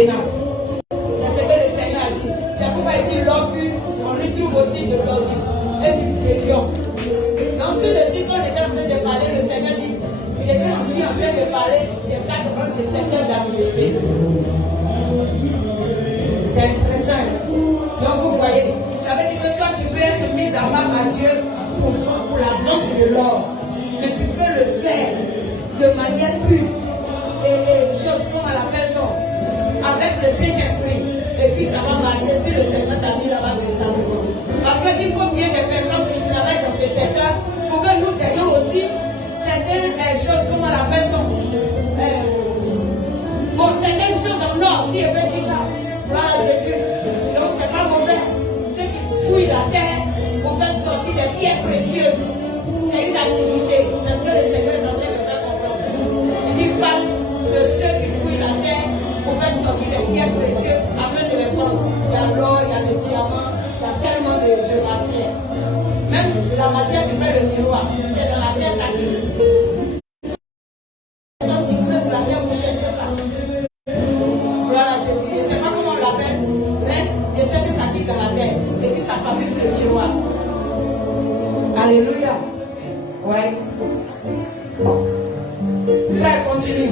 C'est ce que le Seigneur a dit. C'est pourquoi il dit l'homme pur, on lui trouve aussi de l'onyx et du lion. Donc tout de suite, quand on était en train de parler, le Seigneur dit, j'étais aussi en train de parler des 4 grands secteurs d'activité. C'est intéressant. Donc vous voyez, ça veut dire que toi tu peux être mis à part à Dieu pour la vente de l'or. Mais tu peux le faire de manière pure. Et chose comme on l'appelle non, avec le Saint-Esprit. Et puis ça va marcher si le Seigneur t'a mis là-bas véritablement. Parce qu'il faut bien des personnes qui travaillent dans ce secteur pour que nous ayons aussi certaines choses, comment on l'appelle non. Bon, certaines choses en or, si je peux dire ça. Voilà Jésus. Donc c'est pas mauvais. Ceux qui fouillent la terre pour faire sortir des pierres précieuses. C'est une activité. C'est ce que le Seigneur est en train de faire comprendre. Il dit pas de ceux qui fouillent la terre pour faire sortir des pierres précieuses afin de les vendre. Il y a l'or, il y a le diamant, il y a tellement de matière. Même la matière qui fait le miroir, c'est dans la terre ça quitte. Les gens qui creusent la terre pour chercher ça. Voilà Jésus. Je ne sais pas comment on l'appelle, mais je sais que ça quitte dans la terre et puis ça fabrique le miroir. Alléluia. Ouais. Bon. Frère, continue.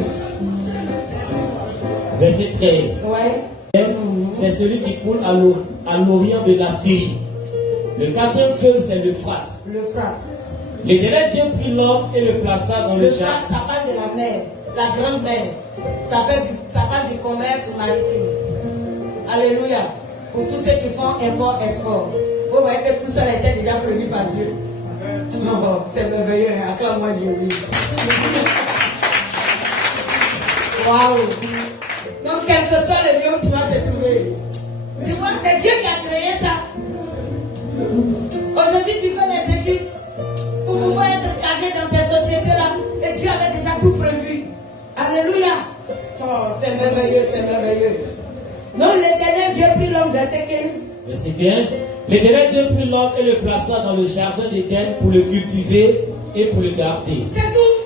Verset 13. Ouais. C'est celui qui coule à l'orient de la Syrie. Le 4e fleuve, c'est l'Euphrate. L'Euphrate. L'Éternel Dieu prit l'homme et le plaça dans le L'Euphrate, ça parle de la mer, la grande mer. Ça parle du commerce maritime. Alléluia. Pour tous ceux qui font import-export. Vous voyez que tout ça a été déjà prévu par Dieu. Non, c'est merveilleux. Acclame-moi Jésus. Waouh. Donc, quel que soit le lieu où tu vas te trouver, tu vois, c'est Dieu qui a créé ça. Aujourd'hui, tu fais des études pour pouvoir être casé dans ces sociétés-là. Et Dieu avait déjà tout prévu. Alléluia. Oh, c'est merveilleux, c'est merveilleux. Donc, l'Éternel Dieu prit l'homme, verset 15. Verset 15. L'Éternel Dieu prit l'homme et le plaça dans le jardin d'Éden pour le cultiver et pour le garder. C'est tout.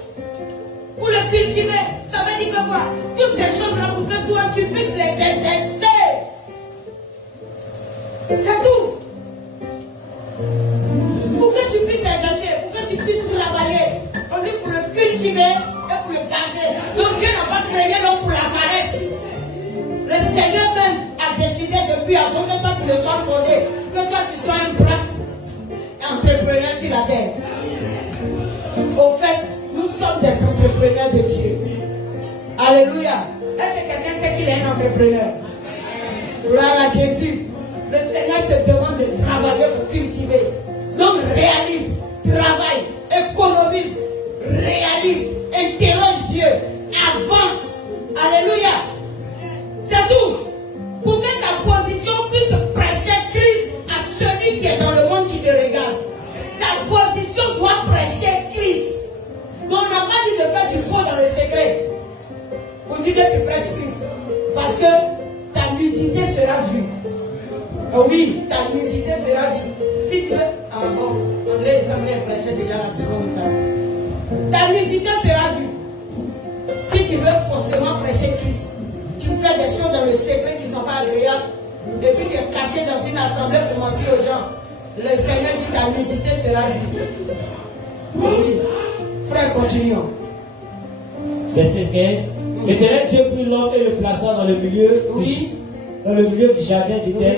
Pour le cultiver. Ça veut dire que quoi? Toutes ces choses-là pour que toi, tu puisses les exercer. C'est tout. Pour que tu puisses exercer, pour que tu puisses travailler. On dit pour le cultiver et pour le garder. Donc Dieu n'a pas créé l'homme pour la paresse. Le Seigneur même a décidé depuis avant que toi tu le sois fondé, que toi tu sois un brave entrepreneur sur la terre. Au fait, nous sommes des entrepreneurs de Dieu. Alléluia. Est-ce que quelqu'un sait qu'il est un entrepreneur? Gloire à Jésus. Le Seigneur te demande de travailler pour cultiver. Donc réalise, travaille, économise, réalise, interroge Dieu, avance. Alléluia. C'est tout. Pour que ta position puisse prêcher Christ à celui qui est dans le monde qui te regarde. Ta position doit prêcher Christ. Donc on n'a pas dit de faire du faux dans le secret. On dit que tu prêches Christ. Parce que ta nudité sera vue. Oh oui, ta nudité sera vue. Si tu veux. Ah bon, André et Samuel prêchaient déjà la seconde étape. Ta nudité sera vue. Si tu veux faussement prêcher Christ, tu fais des choses dans le secret qui ne sont pas agréables, et puis tu es caché dans une assemblée pour mentir aux gens. Le Seigneur dit ta nudité sera vue. Oui. Frère, continuons. Verset 15. L'Éternel Dieu prit l'homme et le plaça dans le milieu, du jardin d'Éden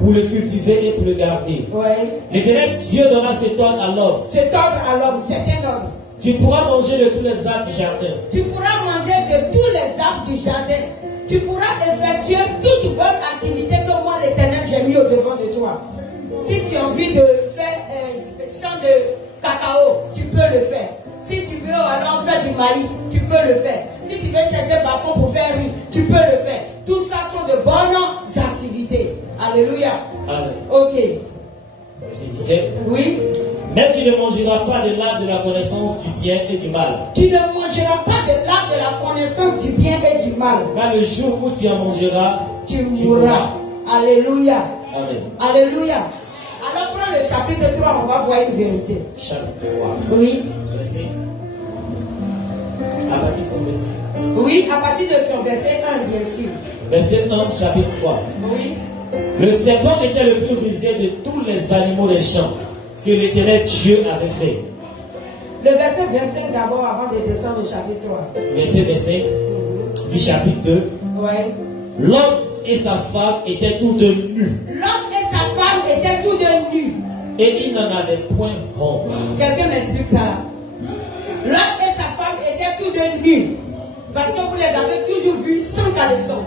pour le cultiver et pour le garder. Ouais. L'Éternel Dieu donna cet ordre à l'homme. Cet ordre à l'homme, c'est un ordre. Tu pourras manger de tous les arbres du jardin. Tu pourras manger de tous les arbres du jardin. Tu pourras effectuer toute bonne activité que moi, l'Éternel, j'ai mis au devant de toi. Si tu as envie de faire un champ de cacao, tu peux le faire. Si tu veux alors faire du maïs, tu peux le faire. Si tu veux chercher bas-fond pour faire riz, tu peux le faire. Tout ça sont de bonnes activités. Alléluia. Amen. Ok. Verset 17. Oui. Même tu ne mangeras pas de l'arbre de la connaissance du bien et du mal. Tu ne mangeras pas de l'arbre de la connaissance du bien et du mal. Car le jour où tu en mangeras, tu mourras. Alléluia. Amen. Alléluia. Alors prends le chapitre 3, on va voir une vérité. Chapitre 3. Oui. Verset. À partir de son verset. Oui, à partir de son verset 1, bien sûr. Verset 1, chapitre 3. Oui. Le serpent était le plus rusé de tous les animaux des champs que l'Éternel Dieu avait fait. Le verset 25 d'abord avant de descendre au chapitre 3. Verset 25 du chapitre 2. Ouais. L'homme et sa femme étaient tous deux nus. L'homme et sa femme étaient tous deux nus. Et ils n'en avaient point honte. Quelqu'un m'explique ça. L'homme et sa femme étaient tous deux nus. Parce que vous les avez toujours vus sans caleçon.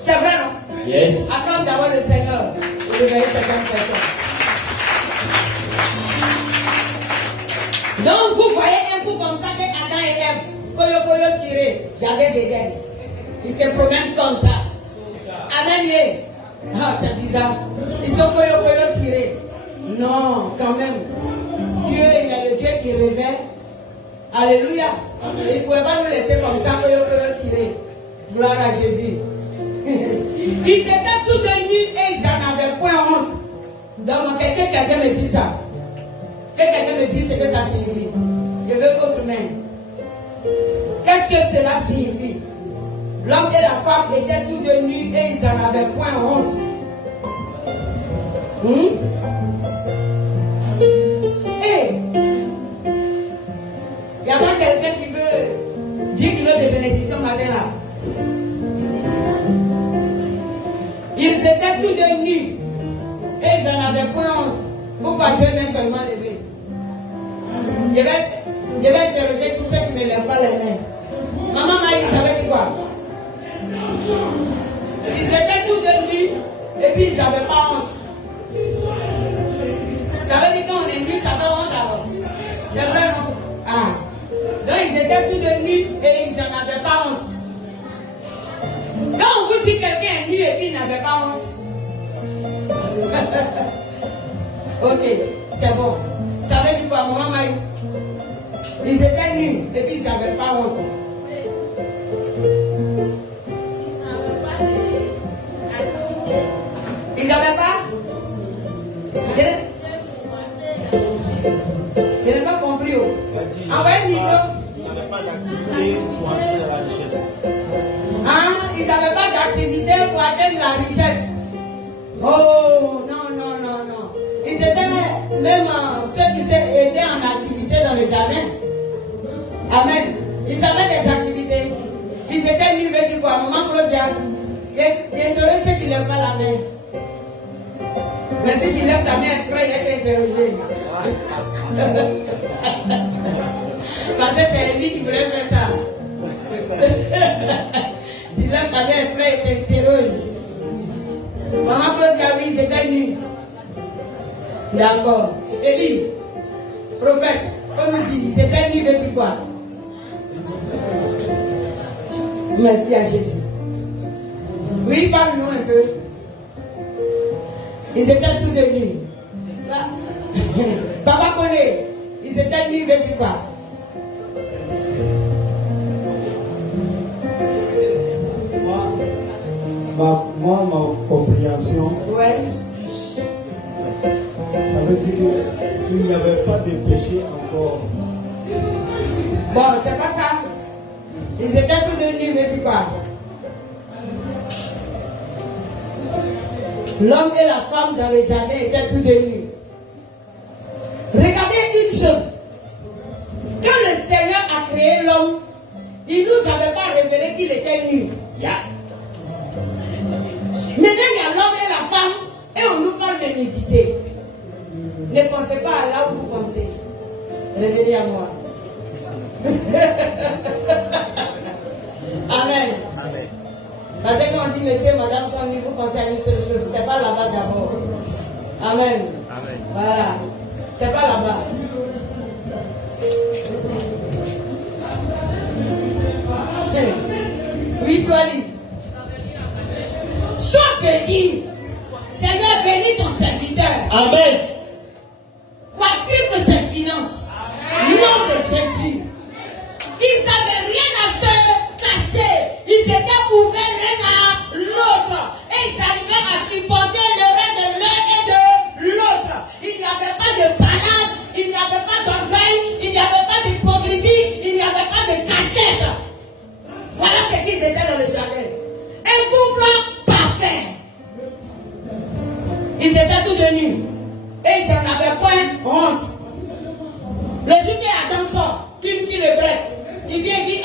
C'est vrai, non? Yes. Acclame d'abord le Seigneur. Vous réveillez certaines personnes. Donc vous voyez un coup comme ça que Adam et Ève, Koyo tiré, j'avais des gains. Ils se promènent comme ça. Amen. Ah, c'est bizarre. Ils sont Koyo tirés. Non, quand même. Dieu, il est le Dieu qui révèle. Alléluia. Amen. Il ne pouvait pas nous laisser comme ça, Koyo tiré. Gloire à Jésus. Ils étaient tous nus et ils n'en avaient point honte. Donc, quelqu'un me dit ça. Que quelqu'un me dise ce que ça signifie. Je veux votre main. Qu'est-ce que cela signifie? L'homme et la femme étaient tous deux nus et ils n'en avaient point honte. Et il n'y a pas quelqu'un qui veut dire qu'il veut des bénédictions matin là. Ils étaient tous deux nus et ils n'en avaient point honte. Pourquoi deux mains seulement levées? Je vais interroger tous ceux qui ne lèvent pas les mains. Maman Maïs, ça veut dire quoi? Ils étaient tous deux nus et puis ils n'avaient pas honte. Ça veut dire quand on est nus, ça fait honte alors. C'est vrai, non? Ah. Donc ils étaient tous deux nus et ils n'en avaient pas honte. Quand on vous dit quelqu'un est nu et puis il n'avait pas honte. Ok, c'est bon. Ça veut dire quoi, maman Maï? Ils étaient nus et puis ils n'avaient pas honte. Ils n'avaient pas? Je n'ai pas compris. Envoyez le micro. Ils n'avaient pas d'activité pour atteindre la richesse. Ah, ils n'avaient pas d'activité pour atteindre la richesse. Oh, non. Ils étaient même ceux qui étaient en activité dans le jardin. Amen. Ils avaient des activités. Ils étaient nus, veut dire quoi? Maman Claudia, j'interroge ceux qui ne lèvent pas la main. Mais si tu lèves ta main exprès, il est interrogé. Parce que c'est lui qui voulait faire ça. Tu lèves ta main exprès, il t'interroge. Maman Claudia, oui, ils étaient nus. D'accord. Élie, prophète, on nous dit, ils étaient nus, veut dire quoi? Merci à Jésus. Oui, parle-nous un peu. Ils étaient tous deux nus. Papa connaît. Ils étaient nus, veut dire quoi? Moi, ma compréhension, Ouais. ça veut dire qu'il n'y avait pas de péché encore. Bon, c'est pas ça. Ils étaient tous deux nus, veut dire quoi? L'homme et la femme dans le jardin étaient tous deux nus. Regardez une chose. Quand le Seigneur a créé l'homme, il ne nous avait pas révélé qu'il était nu. Maintenant, il y a l'homme et la femme et on nous parle de nudité. Ne pensez pas à là où vous pensez. Revenez à moi. Amen. Amen. Parce que quand on dit monsieur, madame sont nus, vous pensez à une seule chose. C'était pas là-bas d'abord. Amen. Amen. Voilà. C'est pas là-bas. Oui, toi, lui. Sois béni. Seigneur, bénis ton serviteur. Amen. Quadruple ses finances. Nom de Jésus. Ils n'avaient rien à se cacher. Ils étaient ouverts l'un à l'autre. Et ils arrivaient à supporter le rêve de l'un et de l'autre. Il n'y avait pas de panade, il n'y avait pas d'orgueil, il n'y avait pas d'hypocrisie, il n'y avait pas de cachette. Voilà ce qu'ils étaient dans le jardin. Un honte. Le jour que Adam sort, qu'une fille le break, il vient et dit,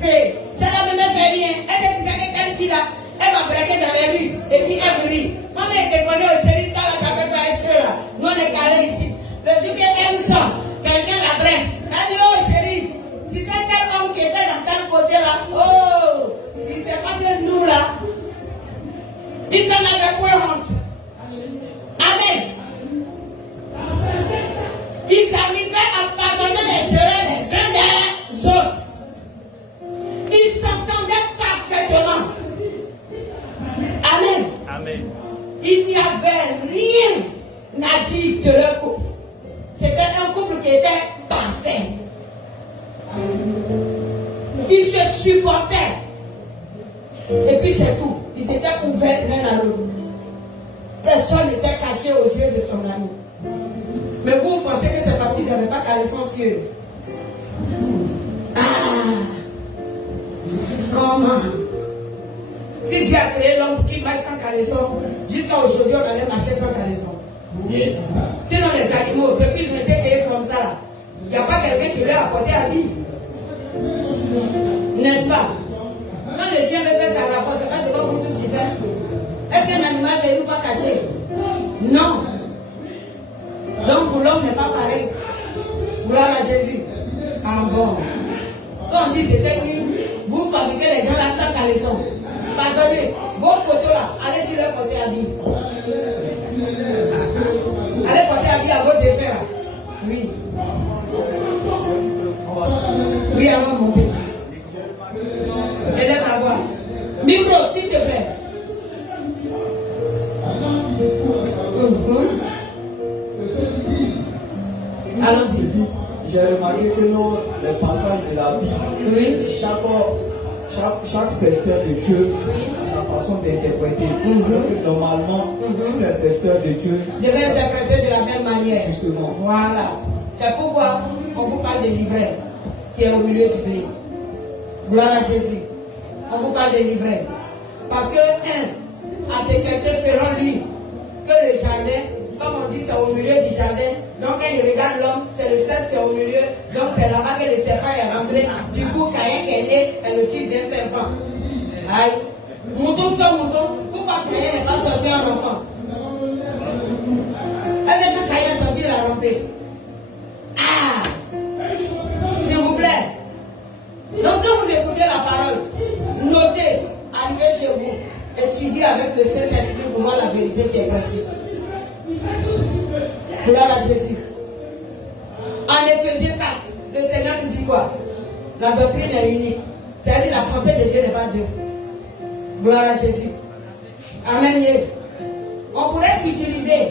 c'est la même fille, elle dit que telle fille là, elle va breaker dans les rues, et puis elle rit. Moi, je te connais au chéri, t'as la café par là, nous on est calés ici. Le jour qu'elle sort, quelqu'un la break, elle dit, oh chérie, tu sais quel homme qui était dans tel côté là, oh, il ne sait pas que nous là, il s'en avait point honte. Amen. Ils arrivaient à pardonner les erreurs les uns des autres. Ils s'entendaient parfaitement. Amen. Amen. Il n'y avait rien à dire de leur couple. C'était un couple qui était parfait. Ils se supportaient. Et puis c'est tout. Ils étaient ouverts l'un à l'autre. Personne n'était caché aux yeux de son ami. Mais vous pensez que c'est parce qu'ils n'avaient pas caleçon sur eux. Comment? Si Dieu a créé l'homme pour qu'il marche sans caleçon, jusqu'à aujourd'hui on allait marcher sans caleçon. Yes. Sinon les animaux, depuis je m'étais créé comme ça là, il n'y a pas quelqu'un qui lui a apporté à lui. N'est-ce pas? Quand le chien veut faire sa rapport, c'est pas devant vous ce qu'il fait. Est-ce qu'un animal c'est une fois caché? Non. Donc pour l'homme n'est pas pareil. Gloire à Jésus. Ah bon. Quand on dit c'était lui, vous fabriquez les gens là sans caleçon. Pardonnez, vos photos là, allez-y leur porter habit. Allez porter habit à vos desserts là. Oui. Oui, alors mon petit. Élève la voix. Micro, s'il te plaît. Allons-y. J'ai remarqué que dans les passages de la Bible, Oui. chaque secteur de Dieu a sa façon d'interpréter. Alors que normalement, tous les secteurs de Dieu devait interpréter de la même manière. Justement. Voilà. C'est pourquoi on vous parle de l'ivraie qui est au milieu du blé. Gloire à Jésus. On vous parle de l'ivraie. Parce que, a détecté selon lui que le jardin, comme on dit, c'est au milieu du jardin. Donc quand il regarde l'homme, c'est le cesse qui est au milieu. Donc c'est là-bas que le serpent est rentré. Du coup, Caïn qui est né est le fils d'un serpent. Aïe. Mouton sur mouton, pourquoi Caïn n'est pas sorti en rampant? Est-ce que quand Caïn est sorti, il a rampé? Ah! S'il vous plaît. Donc quand vous écoutez la parole, notez, arrivez chez vous, étudiez avec le Saint-Esprit pour voir la vérité qui est prêchée. Gloire à Jésus. En Éphésiens 4, le Seigneur nous dit quoi? La doctrine est unique. C'est-à-dire la pensée de Dieu n'est pas Dieu. Gloire à Jésus. Amen. On pourrait utiliser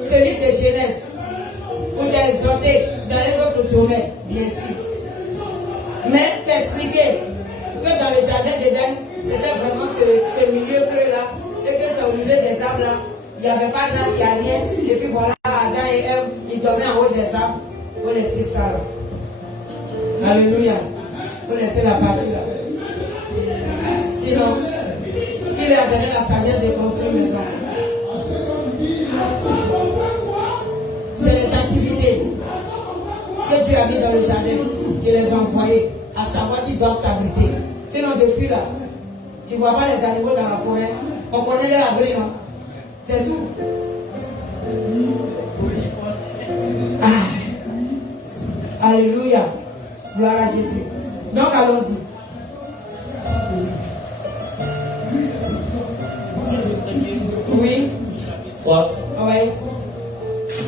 ce livre de Genèse pour t'exhorter dans un autre domaine, bien sûr. Mais t'expliquer que dans le jardin d'Éden, c'était vraiment ce milieu creux-là, et que c'est au milieu des arbres là. Il n'y avait pas de gratte, il n'y a rien. Et puis voilà, Adam et Ève, ils dormaient en haut des arbres. Vous laissez ça là. Alléluia. Vous laissez la partie là. Sinon, qui leur a donné la sagesse de construire une maison? C'est les activités que Dieu a mis dans le jardin, qui les a envoyés, à savoir qu'ils doivent s'abriter. Sinon, depuis là, tu ne vois pas les animaux dans la forêt. On connaît leur abri, non? C'est tout. Ah. Alléluia. Gloire à Jésus. Donc allons-y. Oui. 3. Oui.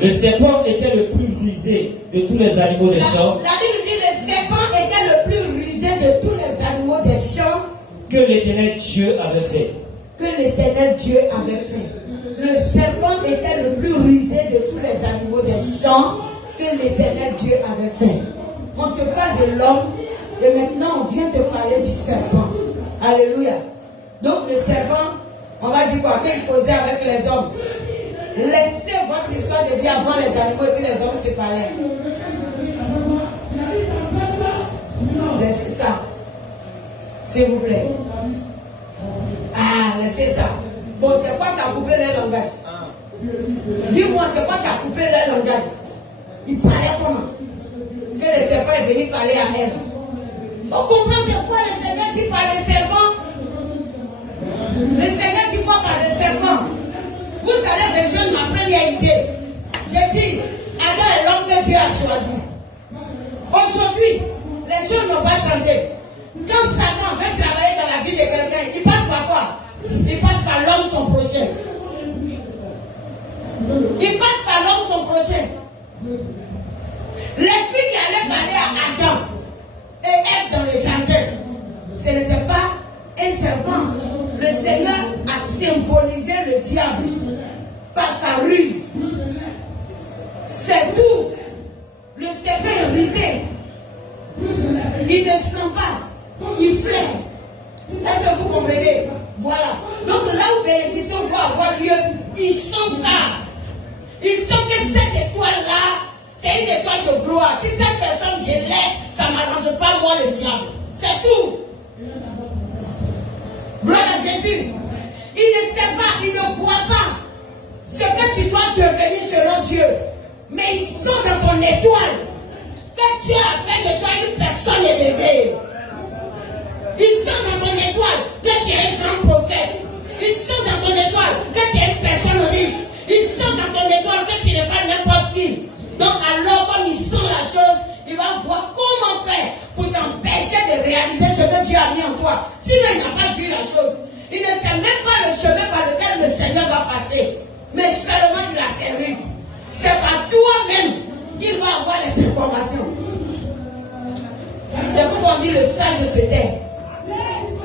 Le serpent était le plus rusé de tous les animaux des champs. La Bible dit le serpent était le plus rusé de tous les animaux des champs que l'Éternel Dieu avait fait. Que l'Éternel Dieu avait fait. Le serpent était le plus rusé de tous les animaux des champs que l'Éternel Dieu avait fait. On te parle de l'homme et maintenant on vient te parler du serpent. Alléluia. Donc le serpent, on va dire quoi? Qu'il causait avec les hommes. Laissez votre histoire de vie avant les animaux et puis les hommes se parlaient. Laissez ça. S'il vous plaît. Ah, laissez ça. Bon, c'est quoi qui a coupé leur langage? Dis-moi, c'est quoi qui a coupé leur langage? parlait comment? Que le serpent est venu parler à Ève. On comprend c'est quoi le Seigneur dit par le serpent? Le Seigneur dit quoi par le serpent? Vous allez rejoindre ma première idée. J'ai dit, Adam est l'homme que Dieu a choisi. Aujourd'hui, les choses n'ont pas changé. Quand Satan veut travailler dans la vie de quelqu'un, il passe par quoi? Il passe par l'homme son prochain. Il passe par l'homme son prochain. L'esprit qui allait parler à Adam et Ève dans le jardin, ce n'était pas un serpent. Le Seigneur a symbolisé le diable par sa ruse. C'est tout. Le serpent est rusé. Il ne sent pas. Il flaire. Est-ce que vous comprenez? Voilà. Donc là où bénédiction doit avoir lieu, il sent ça. Il sent que cette étoile-là, c'est une étoile de gloire. Si cette personne, je laisse, ça ne m'arrange pas moi le diable. C'est tout. Gloire à Jésus. Il ne sait pas, il ne voit pas ce que tu dois devenir selon Dieu. Mais il sent dans ton étoile que Dieu a fait de toi une personne élevée. Il sent dans ton étoile que tu es un grand prophète. Il sent dans ton étoile que tu es une personne riche. Il sent dans ton étoile que tu n'es pas n'importe qui. Donc alors, comme il sent la chose, il va voir comment faire pour t'empêcher de réaliser ce que Dieu a mis en toi. Sinon, il n'a pas vu la chose. Il ne sait même pas le chemin par lequel le Seigneur va passer. Mais seulement il a servi. C'est par toi-même qu'il va avoir les informations. C'est pourquoi on dit le sage se tait.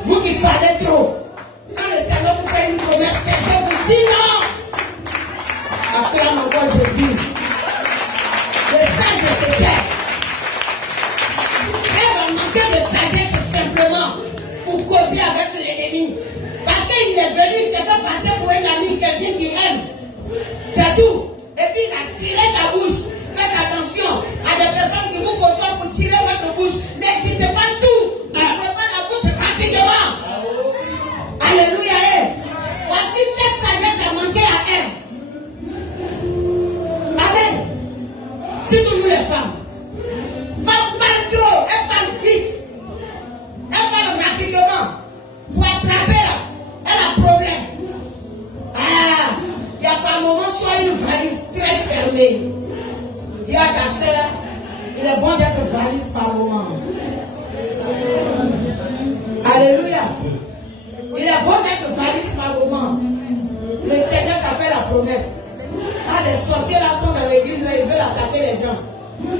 Vous qui parlez trop, quand le Seigneur vous fait une promesse, taisez-vous. Sinon, acclame encore Jésus. Le sage se tait. Elle va manquer de sagesse simplement pour causer avec l'ennemi. Parce qu'il est venu, il s'est fait passer pour un ami, quelqu'un qui aime. C'est tout. Et puis il a tiré ta bouche. Faites attention à des personnes qui vous contrôlent pour tirer votre bouche. N'hésitez pas tout. Ne prenez pas la bouche rapidement. Alléluia. Voici cette sagesse a manqué à Ève. Amen. Surtout nous les femmes. Femmes parlent trop, elles parlent vite. Elles parlent rapidement. Pour attraper là, elle a problème. Ah, il y a par moment soit une valise très fermée. Dis à ta soeur, il est bon d'être valise par moment. Alléluia. Il est bon d'être valise par moment. Le Seigneur t'a fait la promesse. Ah, les sorciers là sont dans l'église, là, ils veulent attaquer les gens.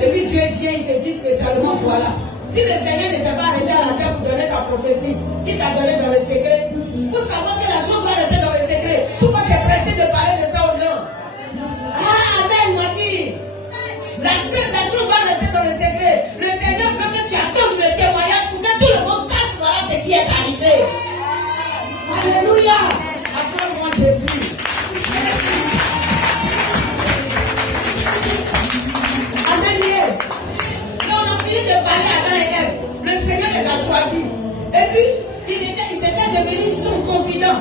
Et puis Dieu vient, il te dit spécialement, voilà. Si le Seigneur ne s'est pas arrêté à la chair pour donner ta prophétie, qui t'a donné dans le secret, il faut savoir que la chose doit rester dans le secret. Pourquoi tu es pressé de parler de ça aux gens? Ah, amen, ma fille. La chose doit rester dans le secret. Le Seigneur veut que tu attendes le témoignage pour que tout le monde sache voilà ce qui est arrivé. Alléluia. Acclame-moi Jésus. Amen. Là, on a fini de parler à Adam et Ève. Le Seigneur les a choisis. Et puis, ils étaient devenus son confident.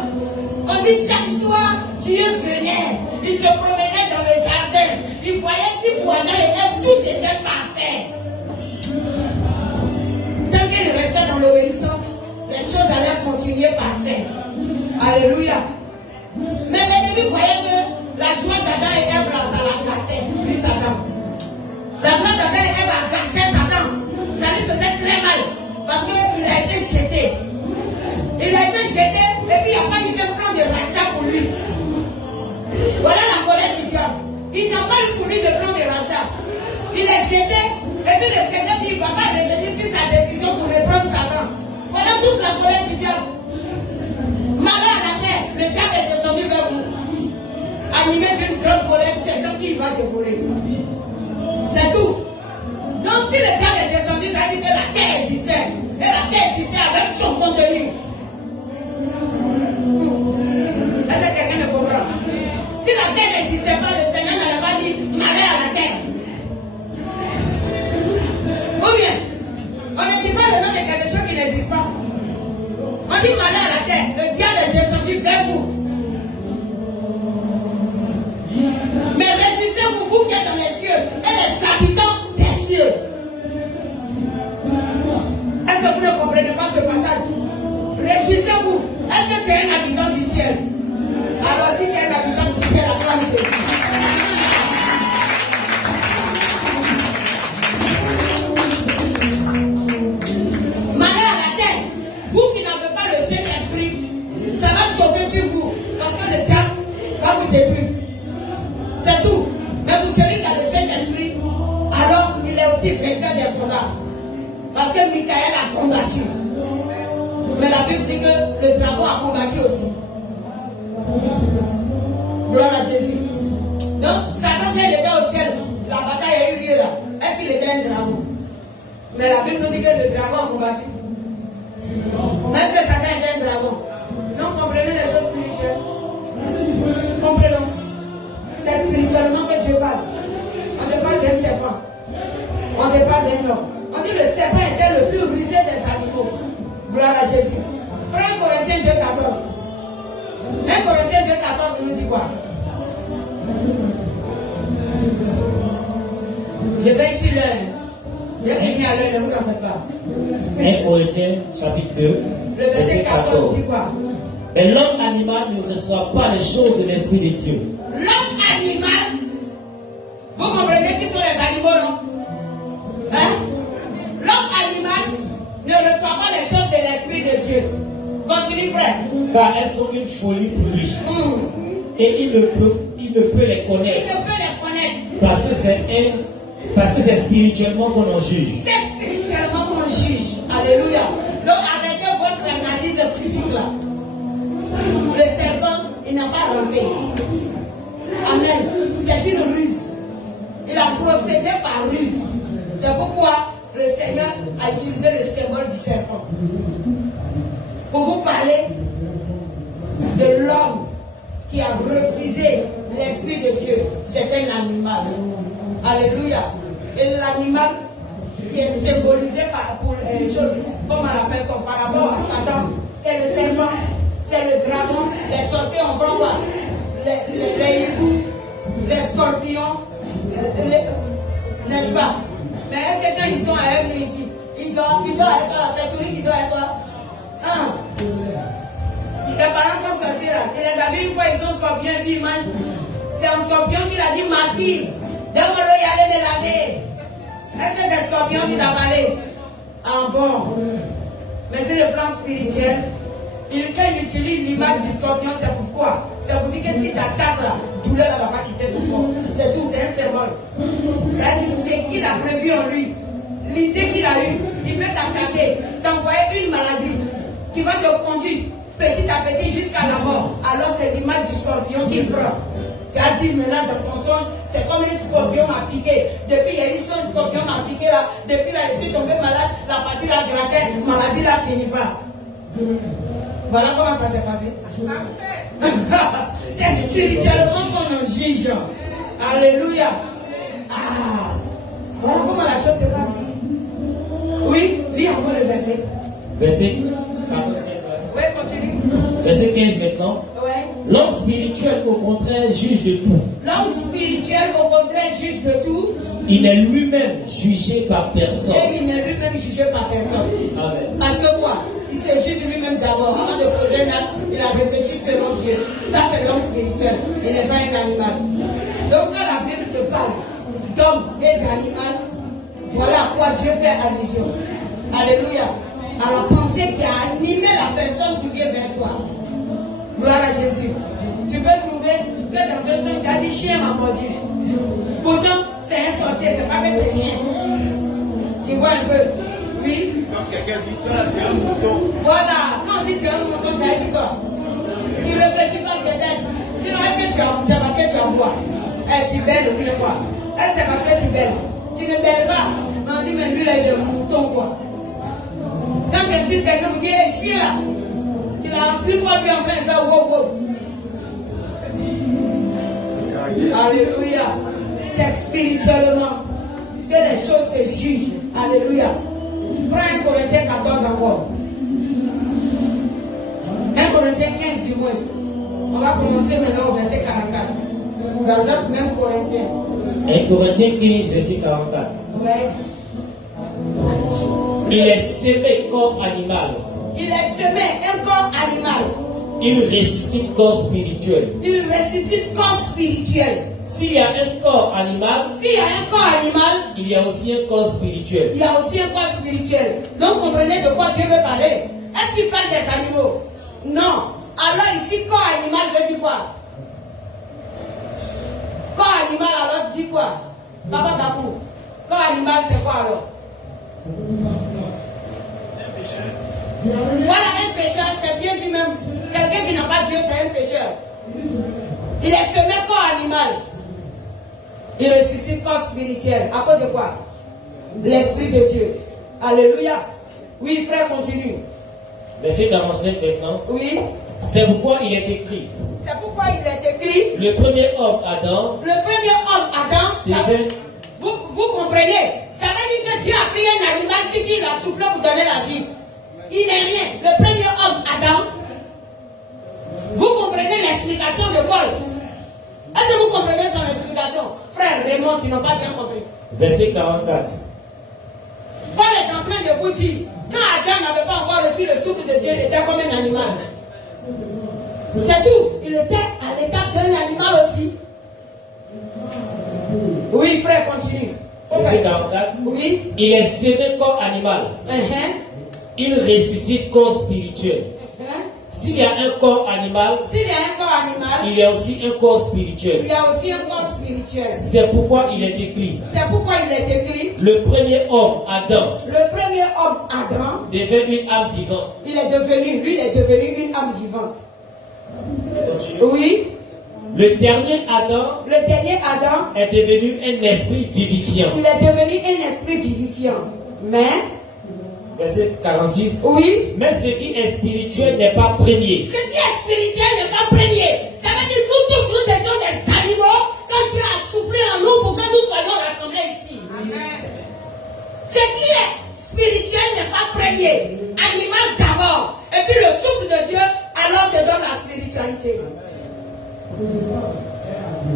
On dit chaque soir, Dieu venait. Il se promenait dans le jardin. Il voyait si pour Adam et Ève, tout était parfait. Tant qu'ils restaient dans l'obéissance, les choses allaient continuer parfait. Alléluia. Mais l'ennemi voyait que la joie d'Adam et Ève, ça l'agaçait. Lui, Satan. La joie d'Adam et Ève agaçait Satan. Ça lui faisait très mal. Parce qu'il a été jeté. Il a été jeté et puis il n'y a pas eu de plan de rachat pour lui. Voilà la colère du diable. Il n'a pas eu pour lui de plan de rachat. Il est jeté et puis le Seigneur dit qu'il ne va pas revenir sur sa décision pour reprendre Satan. Voilà toute la colère du diable. Malheur à la terre, le diable est descendu vers vous. Animé d'une grande colère, cherchant qui il va dévorer. C'est tout. Donc si le diable est descendu, ça veut dire que la terre existait. Et la terre existait avec son contenu. Est-ce que quelqu'un me comprend? Si la terre n'existait pas, le Seigneur n'allait pas dire malheur à la terre. Ou bien, on ne dit pas le nom de quelque chose qui n'existe pas. On dit malheur à la terre. Le diable est descendu vers vous. Mais réjouissez-vous, vous qui êtes dans les cieux, et les habitants tomber sur vous. Parce que le diable va vous détruire. C'est tout. Mais pour celui qui a le Saint-Esprit, alors il est aussi vainqueur des combats. Parce que Michael a combattu. Mais la Bible dit que le dragon a combattu aussi. Gloire à Jésus. Donc, Satan, quand il était au ciel, la bataille a eu lieu là. Est-ce qu'il était un dragon? Mais la Bible nous dit que le dragon a combattu. Mais est-ce que Satan était un dragon? Donc, comprenez les choses spirituelles. Comprenons. C'est spirituellement que Dieu parle. On ne parle d'un serpent. On ne parle d'un homme. On dit que le serpent était le plus brisé des animaux. Gloire à Jésus. 1 Corinthiens 2, 14. 1 Corinthiens 2, 14 nous dit quoi? Je vais ici l'heure. J'ai fini à l'heure, ne vous en faites pas. 1 Corinthiens chapitre 2, Le verset 14 dit quoi? Mais l'homme animal ne reçoit pas les choses de l'Esprit de Dieu. L'homme animal, vous comprenez qui sont les animaux, non? Hein? L'homme animal ne reçoit pas les choses de l'Esprit de Dieu. Continue, frère. Car elles sont une folie pour lui. Et il ne peut les connaître. Il ne peut les connaître. Parce que c'est spirituellement qu'on en juge. C'est spirituellement qu'on juge. Alléluia. Donc arrêtez votre analyse physique là. Le serpent, il n'a pas rampé. Amen. C'est une ruse. Il a procédé par ruse. C'est pourquoi le Seigneur a utilisé le symbole du serpent. Pour vous parler de l'homme qui a refusé l'Esprit de Dieu. C'est un animal. Alléluia. Et l'animal qui est symbolisé comme on l'appelle comme par rapport à Satan, c'est le serpent, c'est le dragon, les sorciers, on prend quoi? Les hiboux, les scorpions, n'est-ce pas? Mais est-ce que quand ils sont avec nous ici, ils dorment avec toi, c'est celui qui dort avec toi? Hein? Tes parents sont sorciers là, tu les as vus une fois, ils sont scorpions et puis ils mangent. C'est un scorpion qui a dit, ma fille, donne-moi y aller me laver. Est-ce que c'est scorpion qui t'a parlé? Ah bon. Mais sur le plan spirituel, quand il utilise l'image du scorpion, c'est pourquoi? C'est pour dire que si t'attaques là, douleur ne va pas quitter ton corps. C'est tout, c'est un symbole. C'est-à-dire ce qu'il a prévu en lui. L'idée qu'il a eue, il veut t'attaquer, t'envoyer une maladie qui va te conduire petit à petit jusqu'à la mort. Alors c'est l'image du scorpion qu'il prend. Tu as dit maintenant dans ton songe, c'est comme un scorpion m'a piqué. Depuis il y a eu son scorpion m'a piqué là, depuis là il s'est tombé malade, la partie là grattait, maladie là finit pas. Voilà comment ça s'est passé. C'est spirituellement qu'on en juge. Alléluia. Ah. Voilà comment la chose se passe. Oui, lis encore le verset. Verset 14, 15. Oui, continue. Verset 15 maintenant. Oui. L'homme spirituel, au contraire, juge de tout. L'homme spirituel, au contraire, juge de tout. Il est lui-même jugé par personne. Et il n'est lui-même jugé par personne. Amen. Parce que quoi? Il se juge lui-même d'abord. Avant de poser un acte, il a réfléchi selon Dieu. Ça, c'est l'homme spirituel. Il n'est pas un animal. Donc, quand la Bible te parle d'homme et d'animal, voilà à quoi Dieu fait allusion. Alléluia. À la pensée qui a animé la personne qui vient vers toi. Gloire à Jésus. Tu peux trouver que dans un son, tu as dit chien m'a mordu. Pourtant, c'est un sorcier, c'est pas que c'est chien. Tu vois un peu? Oui. Quand quelqu'un dit tu as tué un mouton. Voilà. Quand on dit tu as un mouton, ça veut dire quoi? Tu réfléchis pas, tu es bête. Sinon, est-ce que c'est parce que tu en bois? Tu belles ou bien quoi? Est-ce que c'est parce que tu belles? Tu ne belles pas. Mais on dit, mais lui là, il est mouton quoi. Quand tu suis quelqu'un, vous dites, hé, chien là. Tu l'as une fois vu en train de faire wow wow. Alléluia. C'est spirituellement que les choses se jugent. Alléluia. Prends 1 Corinthiens 14 encore. 1 Corinthiens 15 du moins. On va commencer maintenant au verset 44. Dans notre même Corinthien. 1 Corinthiens 15, verset 44. Ouais. Il est semé corps animal. Il est semé un corps animal. Il ressuscite corps spirituel. Il ressuscite corps spirituel. S'il y a un corps animal, S'il y a un corps animal, il y a aussi un corps spirituel. il y a aussi un corps spirituel. Donc comprenez de quoi Dieu veut parler. Est-ce qu'il parle des animaux? Non. Alors ici, corps animal veut dire quoi? Corps animal alors dit quoi? Papa Babou, corps animal c'est quoi alors? Voilà un pécheur, c'est bien dit même. Quelqu'un qui n'a pas Dieu, c'est un pécheur. Il est semé corps animal. Il ressuscite corps spirituel. À cause de quoi? L'Esprit de Dieu. Alléluia. Oui, frère, continue. Verset 45 maintenant. Oui. C'est pourquoi il est écrit. C'est pourquoi il est écrit. Le premier homme, Adam. Le premier homme, Adam. Vous comprenez? Ça veut dire que Dieu a pris un animal sur qui il a soufflé pour donner la vie. Il n'est rien. Le premier homme, Adam. Vous comprenez l'explication de Paul? Est-ce que vous comprenez son explication? Frère Raymond, tu n'as pas bien compris. Verset 44. Paul est en train de vous dire, quand Adam n'avait pas encore reçu le souffle de Dieu, il était comme un animal. C'est tout. Il était à l'étape d'un animal aussi. Oui, frère, continue. Verset 44. Oui. Il est sévé corps animal. Il ressuscite corps spirituel. S'il y a un corps animal, il y a aussi un corps spirituel. Il y a aussi un corps spirituel. C'est pourquoi il est écrit. C'est pourquoi il est écrit. Le premier homme, Adam. Le premier homme, Adam. Devait une âme vivante. Il est devenu une âme vivante. Oui. Le dernier Adam. Le dernier Adam est devenu un esprit vivifiant. Il est devenu un esprit vivifiant. Mais. Verset 46. Oui. Mais ce qui est spirituel n'est pas premier. Ce qui est spirituel n'est pas premier. Ça veut dire que nous tous nous étions des animaux quand Dieu a soufflé en nous pour que nous soyons rassemblés ici. Amen. Ce qui est spirituel n'est pas premier. Animal d'abord. Et puis le souffle de Dieu alors te donne la spiritualité.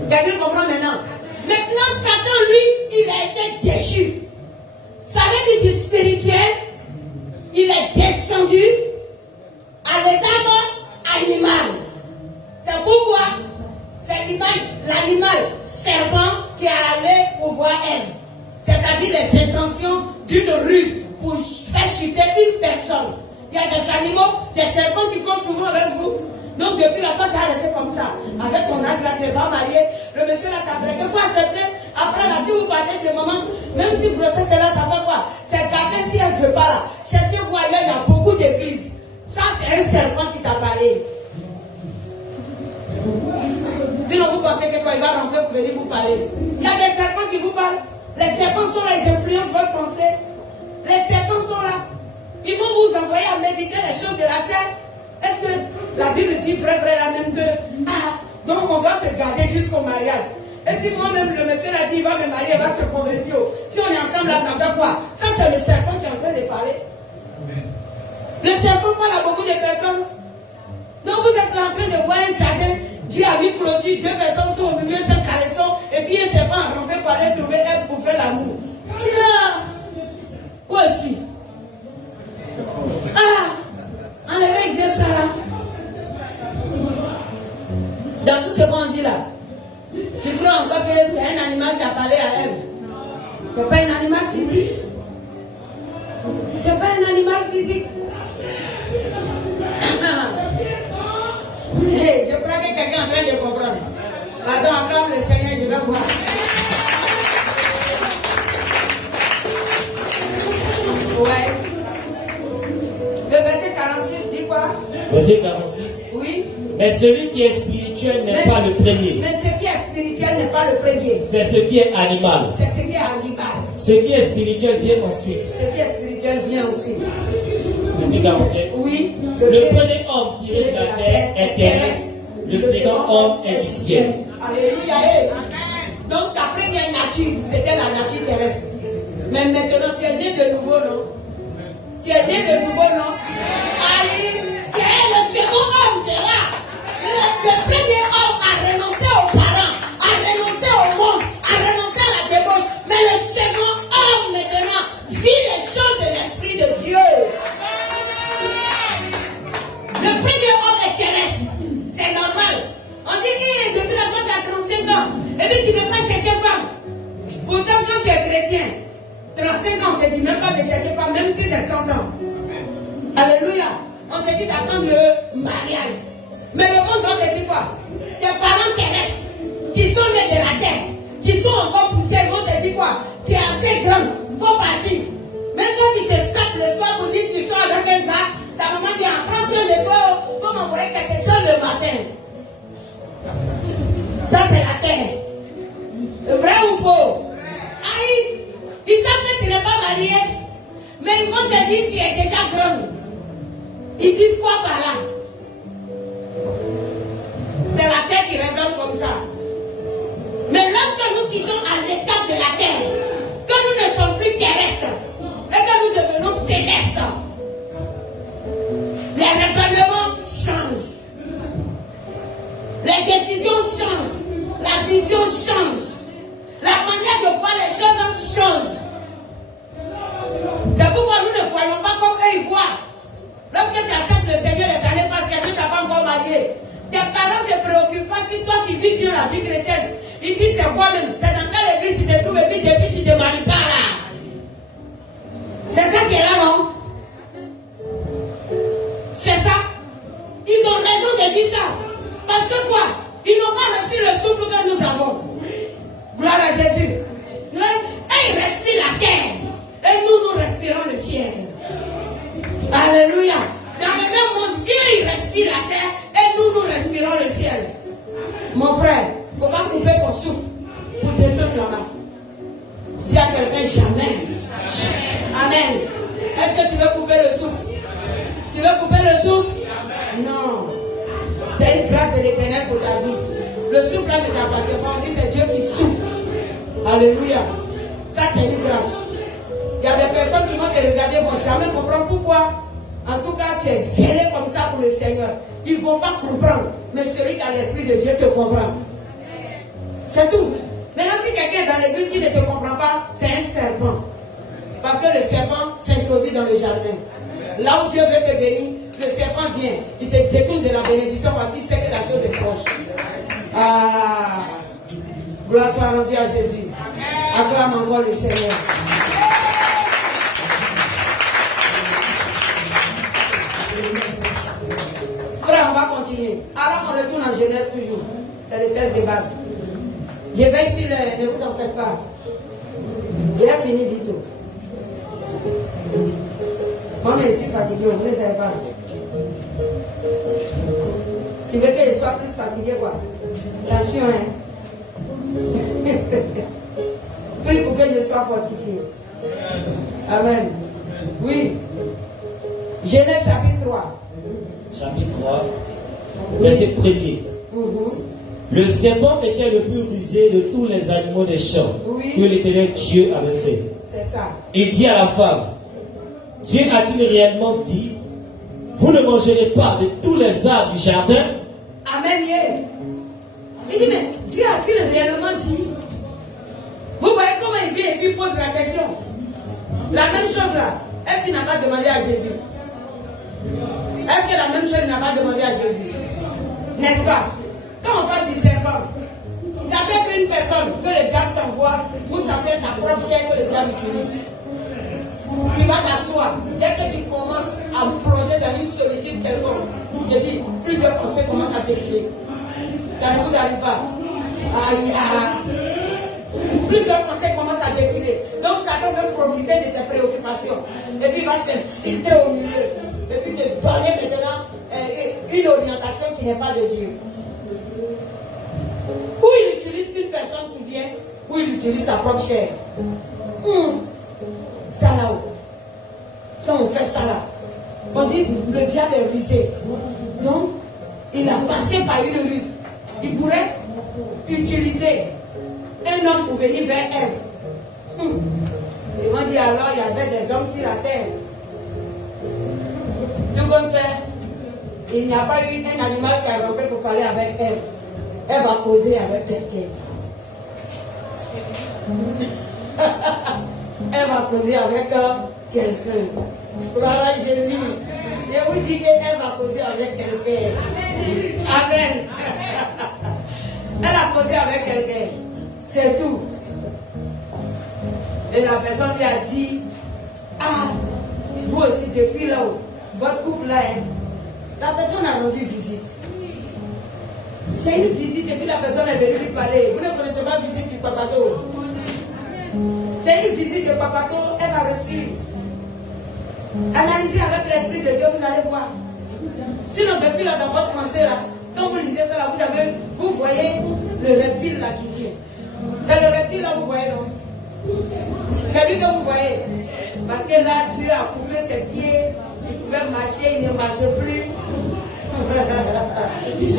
Quelqu'un comprend maintenant? Maintenant, Satan, lui, il a été déchu. Ça veut dire du spirituel. Il est descendu à l'état animal. C'est pourquoi c'est l'image, l'animal serpent qui est allé pour voir Ève. C'est-à-dire les intentions d'une ruse pour faire chuter une personne. Il y a des animaux, des serpents qui courent souvent avec vous. Donc depuis longtemps, tu as resté comme ça. Avec ton âge là, tu n'es pas marié. Le monsieur là t'a dragué. Il faut accepter. Après là, si vous partez chez maman, même si grossesse est là, ça fait quoi? C'est quelqu'un si elle ne veut pas là. Cherchez-vous ailleurs, il y a beaucoup d'églises. Ça, c'est un serpent qui t'a parlé. Sinon, vous pensez que quand il va rentrer pour venir vous parler. Il y a des serpents qui vous parlent. Les serpents sont là, ils influencent votre pensée. Les serpents sont là. Ils vont vous envoyer à méditer les choses de la chair. Est-ce que la Bible dit, frère, la même que, donc on doit se garder jusqu'au mariage? Et si moi-même, le monsieur l'a dit, il va me marier, il va se convertir. Si on est ensemble là, ça fait quoi? Ça, c'est le serpent qui est en train de parler. Le serpent parle à beaucoup de personnes. Donc vous êtes là en train de voir un jardin. Dieu a mis clôture, 2 personnes sont au milieu, 5 caressons, et puis un serpent a rampé pour aller trouver elle pour faire l'amour. Tiens! Où aussi? Enlevez de ça là. Dans tout ce qu'on dit là, tu crois encore que c'est un animal qui a parlé à Ève? C'est pas un animal physique. C'est pas un animal physique. Hey, je crois que quelqu'un est en train de comprendre. Pardon, acclame le Seigneur, je vais voir. Ouais. Le verset 46 dit quoi? Verset 46. Oui. Mais celui qui est spirituel n'est pas le premier. Mais ce qui est spirituel n'est pas le premier. C'est ce qui est animal. C'est ce qui est animal. Ce qui est spirituel vient ensuite. Ce qui est spirituel vient ensuite. Verset 47. Oui. Le premier homme tiré de la terre est terrestre. Le second homme est du ciel. Alléluia. Donc ta première nature, c'était la nature terrestre. Mais maintenant tu es né de nouveau, non? Tu es né de nouveau, non? Allez, tu es le second homme de là. Le premier homme a renoncé aux parents, a renoncé au monde, a renoncé à la débauche. Mais le second homme maintenant vit les choses de l'Esprit de Dieu. Le premier homme est terrestre. C'est normal. On dit, depuis la fois tu as 35 ans, et puis tu ne veux pas chercher femme. Pourtant, quand tu es chrétien, 35 ans, on ne te dit même pas de chercher femme, même si c'est 100 ans. Alléluia. On te dit d'attendre le mariage. Mais le monde va te dire quoi? Tes parents terrestres, qui sont nés de la terre, qui sont encore poussés, vont te dire quoi? Tu es assez grand, faut partir. Même quand ils te sapent le soir pour dire que tu sors avec un gars, ta maman dit, prends sur l'épaule, faut m'envoyer quelque chose le matin. Ça, c'est la terre. Vrai ou faux? Aïe, ils savent que tu n'es pas marié, mais ils vont te dire que tu es déjà grande. Ils disent quoi par là? C'est la terre qui résonne comme ça. Mais lorsque nous quittons à l'étape de la terre, que nous ne sommes plus terrestres et que nous devenons célestes, les raisonnements changent. Les décisions changent. La vision change. La manière de voir les choses change. C'est pourquoi nous ne voyons pas comme eux ils voient. Lorsque tu acceptes le Seigneur, les années passent, que tu n'as pas encore marié. Tes parents ne se préoccupent pas si toi tu vis bien la vie chrétienne. Ils disent c'est quoi-même? C'est dans quelle église tu te trouves et puis tu ne te maries pas là. C'est ça qui est là, non? C'est ça. Ils ont raison de dire ça. Parce que quoi? Ils n'ont pas reçu le souffle que nous avons. Gloire à Jésus. Et ils respirent la terre. Et nous respirons le ciel. Alléluia. Dans le même monde, ils respirent la terre et nous respirons le ciel. Mon frère, il ne faut pas couper ton souffle pour descendre là-bas. Dis à quelqu'un jamais. Amen. Est-ce que tu veux couper le souffle? Tu veux couper le souffle? Non. C'est une grâce de l'Éternel pour ta vie. Le souffle là ne t'appartient pas. On dit c'est Dieu qui souffle. Alléluia. Ça c'est une grâce. Il y a des personnes qui vont te regarder, vont jamais comprendre pourquoi. En tout cas, tu es zélé comme ça pour le Seigneur. Ils ne vont pas comprendre. Mais celui qui a l'Esprit de Dieu te comprend. C'est tout. Maintenant, si quelqu'un est dans l'église qui ne te comprend pas, c'est un serpent. Parce que le serpent s'introduit dans le jardin. Là où Dieu veut te bénir, le serpent vient. Il te détourne de la bénédiction parce qu'il sait que la chose est proche. Ah, gloire soit rendue à Jésus. Acclame encore le Seigneur. Frère, on va continuer. Alors on retourne en Genèse toujours. C'est le test de base. Je vais sur le... Ne vous en faites pas. Il a fini vite. On est ici fatigué, vous ne savez pas. Tu veux que je sois plus fatigué quoi? Attention hein. Prie pour que je sois fortifié. Amen. Oui. Genèse chapitre 3. Chapitre 3, verset 1er. Le serpent était le plus rusé de tous les animaux des champs que l'Éternel Dieu avait fait. C'est ça. Il dit à la femme, Dieu a-t-il réellement dit, vous ne mangerez pas de tous les arbres du jardin? Amen. Yeah. Il dit, mais Dieu a-t-il réellement dit? Vous voyez comment il vient et puis pose la question. La même chose là, est-ce qu'il n'a pas demandé à Jésus? Est-ce que la même chose n'a pas demandé à Jésus? N'est-ce pas? Quand on parle du serpent, ça peut être une personne que le diable t'envoie ou ça peut être ta propre chair que le diable utilise. Tu vas t'asseoir. Dès que tu commences à plonger dans une solitude quelconque, je dis, plusieurs pensées commencent à défiler. Ça ne vous arrive pas. Aïe, aïe. Plusieurs pensées commencent à défiler. Donc Satan veut profiter de tes préoccupations. Et puis il va s'infiltrer au milieu. Et puis te donner maintenant une orientation qui n'est pas de Dieu. Ou il utilise une personne qui vient, ou il utilise ta propre chair. Ça là-haut. Quand on fait ça là, on dit le diable est rusé. Donc, il a passé par une ruse. Il pourrait utiliser un homme pour venir vers Ève. Ils vont dire alors il y avait des hommes sur la terre. Tout comme fait, il n'y a pas eu un animal qui a rampé pour parler avec Ève. Elle va causer avec quelqu'un. Elle va causer avec quelqu'un. Voilà Jésus. Je vous dis qu'elle va causer avec quelqu'un. Amen. Elle a causé avec quelqu'un. C'est tout. Et la personne lui a dit, ah, vous aussi depuis là-haut, votre couple là, la personne a rendu visite. C'est une visite et puis la personne est venue lui parler. Vous ne connaissez pas la visite du papato. C'est une visite de papato, elle va reçu. Analysez avec l'Esprit de Dieu, vous allez voir. Sinon, depuis là, dans votre pensée, là, quand vous lisez ça, là, vous voyez le reptile là qui vient. C'est le reptile là, vous voyez, non? C'est lui que vous voyez. Parce que là, Dieu a coupé ses pieds, il pouvait marcher, il ne marche plus. C'est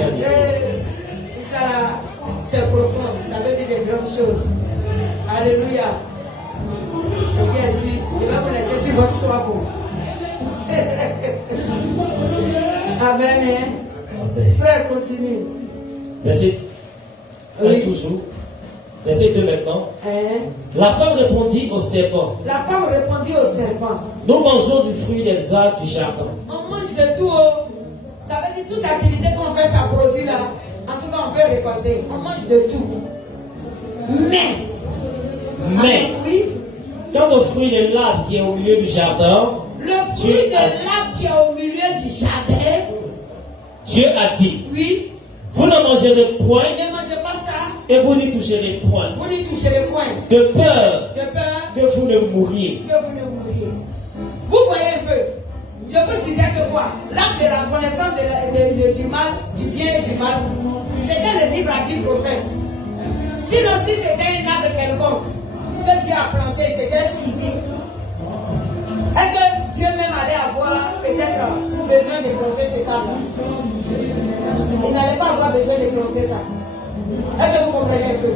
ça là, c'est profond, ça veut dire des grandes choses. Alléluia. C'est bien sûr, je vais vous laisser sur votre soif. Amen. Amen. Frère, continue. Verset 1 Oui. toujours. Verset 2 maintenant. Hein? La femme répondit au serpent. La femme répondit au serpent. Nous mangeons du fruit des arbres du jardin. On mange de tout. Oh. Ça veut dire toute activité qu'on fait, ça produit là. En tout cas, on peut récolter. On mange de tout. Mais, oui, Quant au fruit de l'arbre qui est au milieu du jardin, le fruit de l'arbre qui est au milieu du jardin, Dieu a dit, oui, vous ne mangerez point ne mangez pas ça, et vous n'y toucherez point, vous n'y toucherez point. de peur De peur que vous ne mouriez. que vous ne mouriez. Vous voyez un peu. Je vous disais que quoi? L'arbre de la connaissance du mal, du bien et du mal, c'était le livre à 10 prophètes. Sinon, si c'était un arbre quelconque que Dieu a planté, c'était physique. Est-ce que Dieu même allait avoir peut-être besoin de planter cet arbre? Il n'allait pas avoir besoin de planter ça. Est-ce que vous comprenez un peu?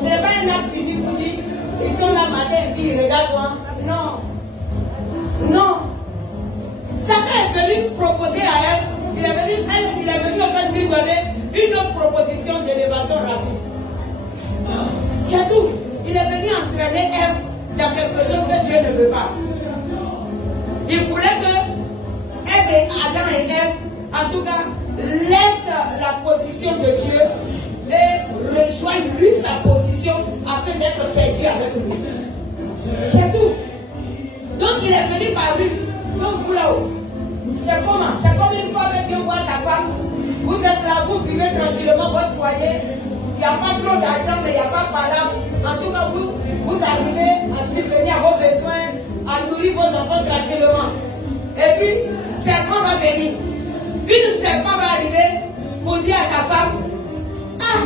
Ce n'est pas un arbre physique vous dit, ils sont là matin et puis regarde-moi. Non. Non. Satan est venu proposer à elle, il est venu en fait lui donner une autre proposition d'élévation rapide. C'est tout. Il est venu entraîner Ève dans quelque chose que Dieu ne veut pas. Il voulait que Ève et Adam et Ève, en tout cas, laissent la position de Dieu et rejoignent lui sa position afin d'être perdu avec lui. C'est tout. Donc il est venu par ruse, comme vous là-haut. C'est comment? C'est comme une fois que Dieu voit ta femme, vous êtes là, vous vivez tranquillement votre foyer, il n'y a pas trop d'argent, mais il n'y a pas de palabre. En tout cas, vous arrivez à subvenir à vos besoins, à nourrir vos enfants tranquillement. Et puis, serpent va venir. Une serpent va arriver pour dire à ta femme, ah,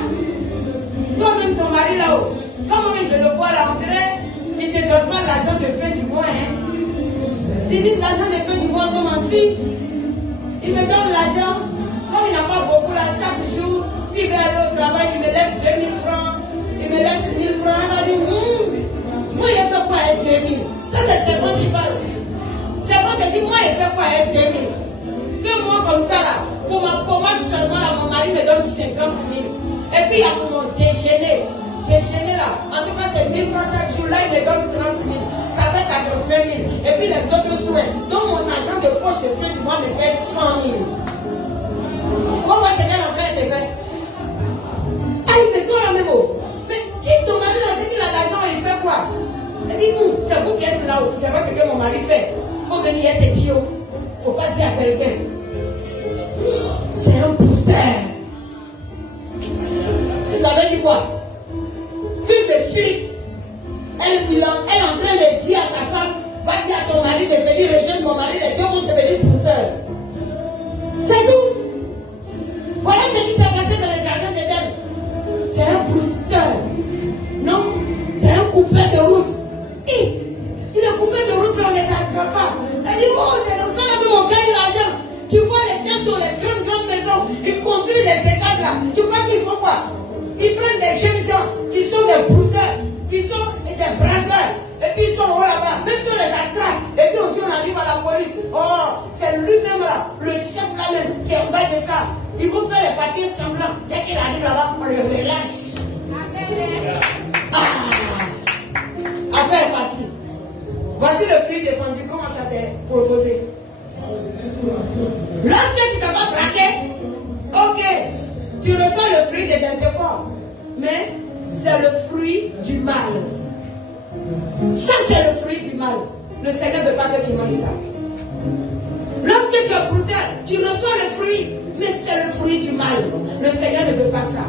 toi-même ton mari là-haut, comme je le vois là, on dirait, il ne te donne pas l'argent de fin du mois. Hein? Tu dis l'argent de fin du mois, comment si il me donne l'argent, comme il n'a pas beaucoup là, chaque jour, s'il veut aller au travail, il me laisse 2000 francs, il me laisse 1000 francs, il va dire, moi il fait quoi avec 2000? Ça c'est serpent qui parle. Serpent te dit, moi il fait quoi avec 2000? Que moi comme ça là, pour ma pommade seulement là, mon mari me donne 50 000. Et puis il y a pour mon déjeuner. Déjeuner là, en tout cas c'est 1000 francs chaque jour, là il me donne 30 000. Ça fait 80 000. Et puis les autres soins. Donc mon argent de poche de fin du mois me fait 100 000. Faut voir ce qu'elle est en train de faire. Ah, il me donne la même eau. Mais dis ton mari là, c'est qu'il a l'argent, il fait quoi? Elle dit, c'est vous qui êtes là, tu ne sais pas ce que mon mari fait. Il faut venir être idiot. Il ne faut pas dire à quelqu'un. C'est un boutin. Ça veut dire quoi? Tout de suite, elle est en train de dire à ta femme, va dire à ton mari de venir rejoindre mon mari, les deux vont devenir brouteurs. C'est tout. Voilà ce qui s'est passé dans le jardin d'Éden. C'est un brouteur. Non, c'est un coupeur de route. Il est coupé de route, on ne les attrape pas. Elle dit, oh, c'est dans ça là où on gagne l'argent. Tu vois les gens qui ont les grandes maisons, ils construisent les étages là. Tu vois qu'ils font quoi? Ils prennent des jeunes gens qui sont des brouteurs, qui sont des braqueurs, et puis ils sont là-bas. Même si on les attrape, et puis on dit on arrive à la police. Oh, c'est lui-même là, le chef là-même, qui est en bas de ça. Ils vont faire les papiers semblants. Dès qu'il arrive là-bas, on le relâche. Affaire est partie. Voici le fruit défendu. Comment ça t'est proposé? Lorsque tu ne t'as pas braqué, ok, tu reçois le fruit de tes efforts. Mais c'est le fruit du mal. Ça, c'est le fruit du mal. Le Seigneur ne veut pas que tu manges ça. Lorsque tu es brutal, tu reçois le fruit. Mais c'est le fruit du mal. Le Seigneur ne veut pas ça.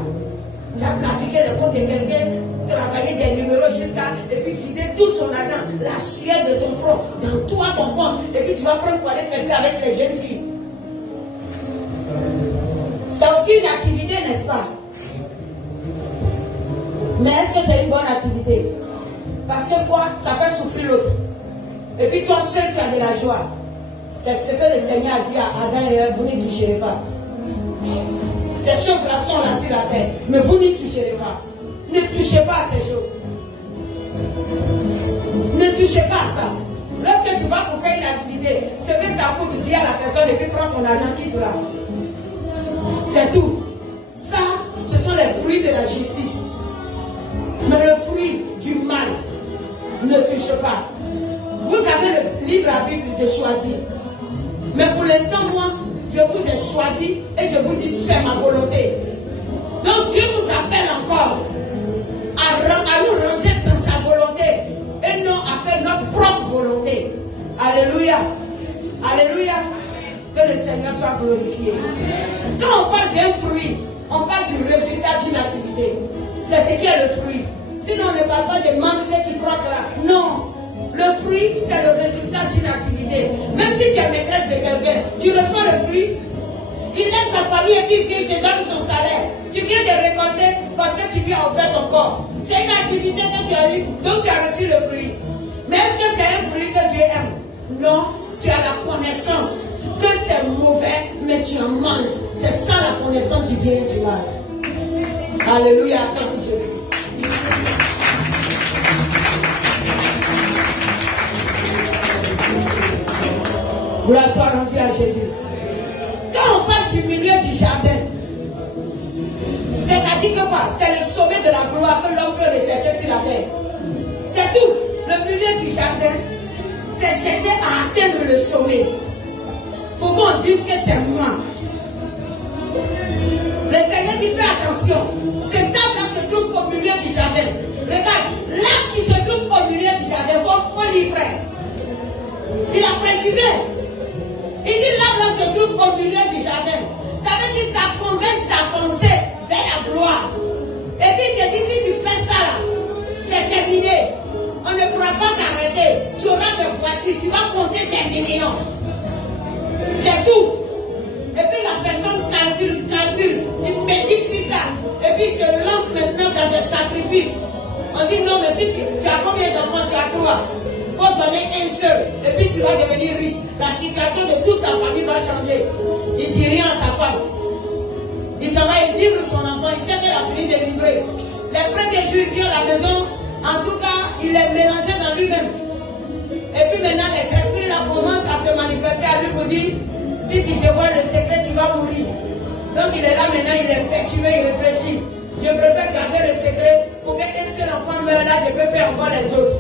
Tu as trafiqué le compte de quelqu'un, travaillé des numéros jusqu'à, et puis vider tout son argent, la sueur de son front, dans toi, ton compte, et puis tu vas prendre pour aller fêter avec les jeunes filles. C'est aussi une activité, n'est-ce pas? Mais est-ce que c'est une bonne activité? Parce que quoi? Ça fait souffrir l'autre. Et puis toi seul, tu as de la joie. C'est ce que le Seigneur a dit à Adam et Ève, vous n'y toucherez pas. Ces choses-là sont là sur la terre, mais vous n'y toucherez pas. Ne touchez pas à ces choses. Ne touchez pas à ça. Lorsque tu vas pour faire une activité, ce que ça coûte, dis à la personne et puis prends ton argent, quitte là. C'est tout. Ça, ce sont les fruits de la justice. Mais le fruit du mal, ne touche pas. Vous avez le libre arbitre de choisir. Mais pour l'instant, moi, je vous ai choisi et je vous dis c'est ma volonté. Donc Dieu nous appelle encore à nous ranger dans sa volonté et non à faire notre propre volonté. Alléluia. Alléluia. Que le Seigneur soit glorifié. Quand on parle d'un fruit, on parle du résultat d'une activité. C'est ce qui est le fruit. Sinon, on ne parle pas des mangues que tu croques là. Non. Le fruit, c'est le résultat d'une activité. Même si tu es maîtresse de quelqu'un, tu reçois le fruit. Il laisse sa famille et puis il te donne son salaire. Tu viens de récolter parce que tu lui as offert ton corps. C'est une activité que tu as eue, donc tu as reçu le fruit. Mais est-ce que c'est un fruit que Dieu aime? Non, tu as la connaissance que c'est mauvais, mais tu en manges. C'est ça la connaissance du bien et du mal. Alléluia, acclame Jésus. Gloire soit rendue à Jésus. Quand on parle du milieu du jardin, c'est-à-dire que quoi? C'est le sommet de la gloire que l'homme peut rechercher sur la terre. C'est tout. Le milieu du jardin, c'est chercher à atteindre le sommet. Pour qu'on dise que c'est moi. Le Seigneur dit fais attention. Ce tas se trouve au milieu du jardin. Regarde, l'arbre qui se trouve au milieu du jardin, faut livrer. Il a précisé. Il dit l'arbre se trouve au milieu du jardin. Ça veut dire que ça converge ta pensée vers la gloire. Et puis il te dit si tu fais ça là, c'est terminé. On ne pourra pas t'arrêter. Tu auras des voitures, tu vas compter tes millions. C'est tout. Et puis la personne calcule, il médite sur ça. Et puis il se lance maintenant dans des sacrifices. On dit non, mais si tu as combien d'enfants? Tu as 3. Il faut donner un seul. Et puis tu vas devenir riche. La situation de toute ta famille va changer. Il ne dit rien à sa femme. Il s'en va, il livre son enfant. Il sait qu'elle a fini de livrer. Les premiers jours, il vient à la maison. En tout cas, il est mélangé dans lui-même. Et puis maintenant, les esprits là commencent à se manifester à lui pour dire si tu dévoiles le secret, tu vas mourir. Donc il est là maintenant, il est perturbé, il réfléchit. Je préfère garder le secret pour qu'un seul enfant meure là, je peux faire encore les autres.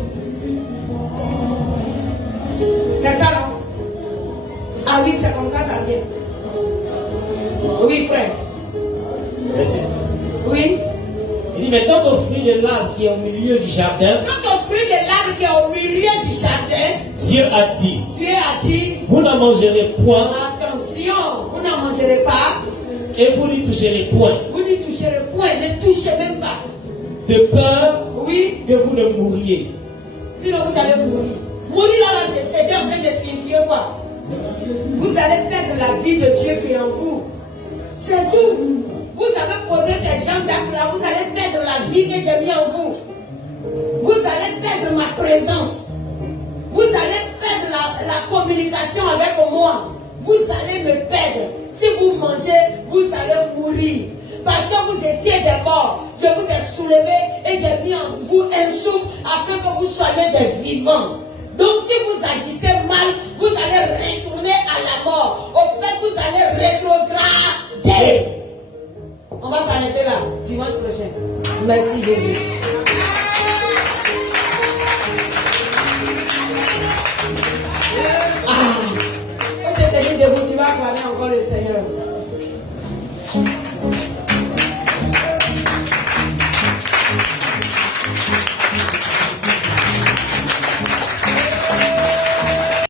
C'est ça, non? Ah oui, c'est comme ça vient. Oui, frère. Merci. Oui. Il dit, mais quant au fruit de l'arbre qui est au milieu du jardin, quant au fruit de l'arbre qui est au milieu du jardin, Dieu a dit, vous n'en mangerez point. Attention, vous n'en mangerez pas. Et vous n'y toucherez point. Vous n'y toucherez point, ne touchez même pas. De peur oui, que vous ne mouriez. Sinon vous allez mourir. Mourir là, t'es en train de signifier quoi? Vous allez perdre la vie de Dieu qui est en vous. C'est tout. Vous avez posé ces gens d'actes-là, vous allez perdre la vie que j'ai mis en vous. Vous allez perdre ma présence. Vous allez perdre la communication avec moi. Vous allez me perdre. Si vous mangez, vous allez mourir. Parce que vous étiez des morts. Je vous ai soulevé et j'ai mis en vous un souffle afin que vous soyez des vivants. Donc si vous agissez mal, vous allez retourner à la mort. Au fait, vous allez rétrograder. On va s'arrêter là, dimanche prochain. Merci Jésus. Quand tu es debout, tu vas acclamer encore le Seigneur.